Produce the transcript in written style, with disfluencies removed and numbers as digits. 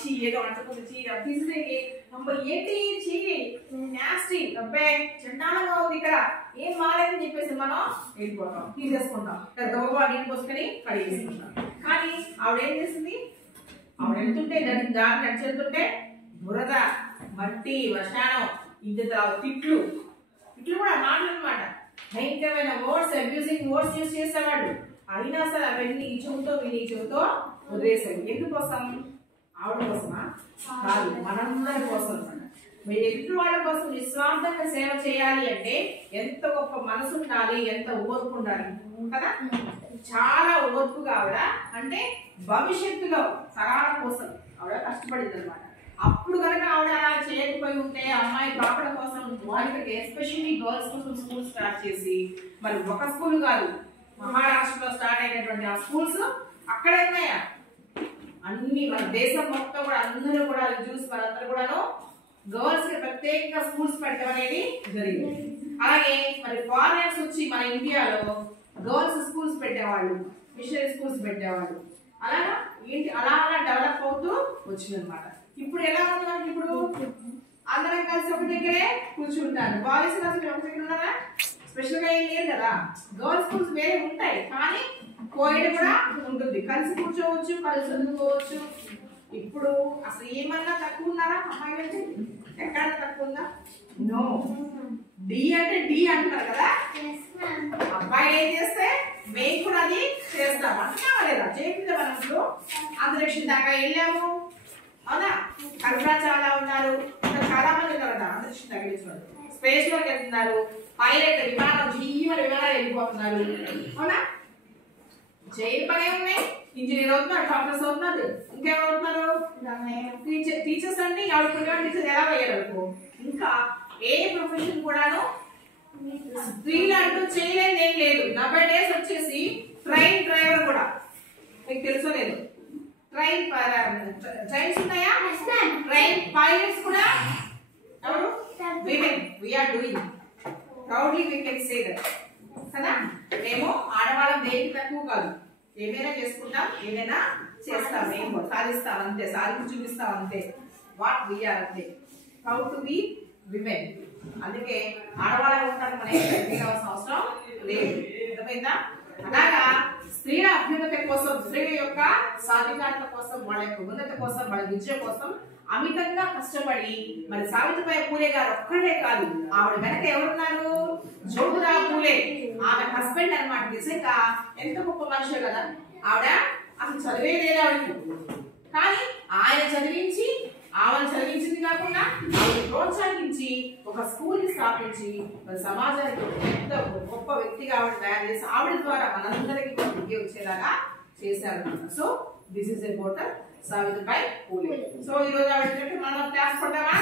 చీ ఏదో అంటుకుంది చీ తీసేకి ఏంటి చీ నాస్టీ అబ్బాయి చండాలంగా ఉంది ఇక్కడ ఏం మాలేదని చెప్పేసి మనం వెళ్ళిపోతాం తీసేసుకుంటాం గబగబా నీళ్ళు పోసుకొని కడిగేసుకుంటాం. కానీ ఆవిడ ఏం చేసింది, ఆవిడ వెళ్తుంటే దాన్ని నడిచెళ్తుంటే బురద మట్టి వర్షానం ఇంత తిట్లు కూడా మాటలు అనమాట, భయంకరమైన వర్డ్స్ అబ్యూజింగ్ వర్డ్స్ యూజ్ చేసేవాళ్ళు. అయినా సరే అవన్నీ ఈ చెవుతో వీళ్ళు ఈ చెవుతో వదిలేసాడు. ఎందుకోసం? ఆవిడ కోసమా? కాదు, మనందరి కోసం. మీరు ఎదుటి వాళ్ళ కోసం నిస్వార్థంగా సేవ చేయాలి అంటే ఎంత గొప్ప మనసు ఉండాలి, ఎంత ఓర్పు ఉండాలి కదా. చాలా ఓర్పుగా ఆవిడ అంటే భవిష్యత్తులో తరాల కోసం ఆవిడ కష్టపడింది అనమాట. అప్పుడు కనుక ఆవిడ అలా చేయకపోయి ఉంటే అమ్మాయి పాపల కోసం వాళ్ళకి ఎస్పెషల్లీ గర్ల్స్ కోసం స్కూల్ స్టార్ట్ చేసి, మరి ఒక స్కూల్ కాదు మహారాష్ట్రలో స్టార్ట్ అయినటువంటి ఆ స్కూల్స్ అక్కడే ఉన్నాయా అన్ని, మన దేశం మొత్తం కూడా అందరూ కూడా చూసి వాళ్ళందరూ కూడాను గర్ల్స్ కి ప్రత్యేకంగా స్కూల్స్ పెట్టడం అనేది జరిగింది. అలాగే మరి ఫారినర్స్ వచ్చి మన ఇండియాలో గర్ల్స్ స్కూల్స్ పెట్టేవాళ్ళు, మిషనరీ స్కూల్స్ పెట్టేవాళ్ళు. అలాగా ఏంటి అలా అలా డెవలప్ అవుతూ వచ్చిందనమాట. ఇప్పుడు ఎలా ఉంది మనకి, ఇప్పుడు అందరం కలిసి ఒక దగ్గరే కూర్చుంటారు. బాయ్స్ కలిసి ఒక దగ్గర ఉన్నారా? స్పెషల్ గా ఏం లేదు కదా. గర్ల్స్ స్కూల్స్ వేరే ఉంటాయి కానీ కోయిడ్ కూడా ఉంటుంది, కలిసి కూర్చోవచ్చు, కలిసి చదువుకోవచ్చు. ఇప్పుడు అసలు ఏమన్నా తక్కువ ఉన్నారా అమ్మాయి నుంచి? ఎక్కడ తక్కువ ఉందా? నో. డి అంటే డి అంటున్నారు కదా, అబ్బాయి ఏం చేస్తే మేము కూడా అది చేస్తాం అంటున్నావా లేదా? చేయకుండా మనం ఇప్పుడు అంతరిక్షం దాకా వెళ్ళాము అవునా, కల్పన చాలా ఉన్నారు, చాలా మంది ఉన్నారు కదా అంతరిక్షం దాకా వెళ్ళినారు, స్పేస్ లోకి వెళ్తున్నారు, పైలట్ విమానం జీవన విమానాలు వెళ్ళిపోతున్నారు అవునా. చేయని పనే ఉన్నాయి, ఇంజనీర్ అవుతున్నారు, డాక్టర్స్ అవుతున్నారు, ఇంకేమవుతున్నారు టీచర్స్ అండి. టీచర్స్ ఎలా అయ్యారు? ఇంకా ఏ ప్రొఫెషన్ కూడాను స్త్రీలు అంటూ చేయలేని ఏం లేదు. 90 days వచ్చేసి ట్రైన్ డ్రైవర్ కూడా, మీకు తెలుసో లేదు, ట్రైన్స్ ఉన్నాయా? ట్రైన్ పైలట్స్ కూడా ఎవరు? Women. We are doing proudly we can say that కదా. మేము ఆడవాళ్ళం దేనికి తక్కువ కాదు, ఏమైనా చేసుకుంటాం, ఏమైనా చేస్తాం, మేము సాధిస్తాం అంతే, సాధించి చూపిస్తాం అంతే. వాట్ వీఆర్ అంతే, ప్రౌడ్ టు బి విమెన్. అందుకే ఆడవాళ్ళ ఉంటారు మనం కావాల్సిన అవసరం లేదు, అర్థమైందా? అలాగా స్త్రీల అభ్యున్నత కోసం, స్త్రీల యొక్క సాధికారత కోసం, వాళ్ళ యొక్క ఉన్నత కోసం, వాళ్ళ విద్య కోసం అమితంగా కష్టపడి మరి సావిత్రిబాయి పూలే గారు ఒక్కడే కాదు, ఆవిడ వెనక ఎవరున్నారు? జ్యోతిరావు పూలే, ఆమె హస్బెండ్ అన్నమాట. నిజంగా ఎంత గొప్ప మనిషి కదా. ఆవిడ అసలు చదివే లేదు ఆవిడకి, కానీ ఆయన చదివించి, ఆవిడ చదివించింది కాకుండా ఆవిడ ప్రోత్సహించి ఒక స్కూల్ ని స్థాపించి మరి సమాజానికి పెద్ద గొప్ప వ్యక్తిగా ఆవిడ తయారు చేసి ఆవిడ ద్వారా మనందరికీ విద్య వచ్చేలాగా చేశారు. So this is about Savitribai Phule. So ఈ రోజు ఆవిడ మనం క్లాస్ కొట్టామా?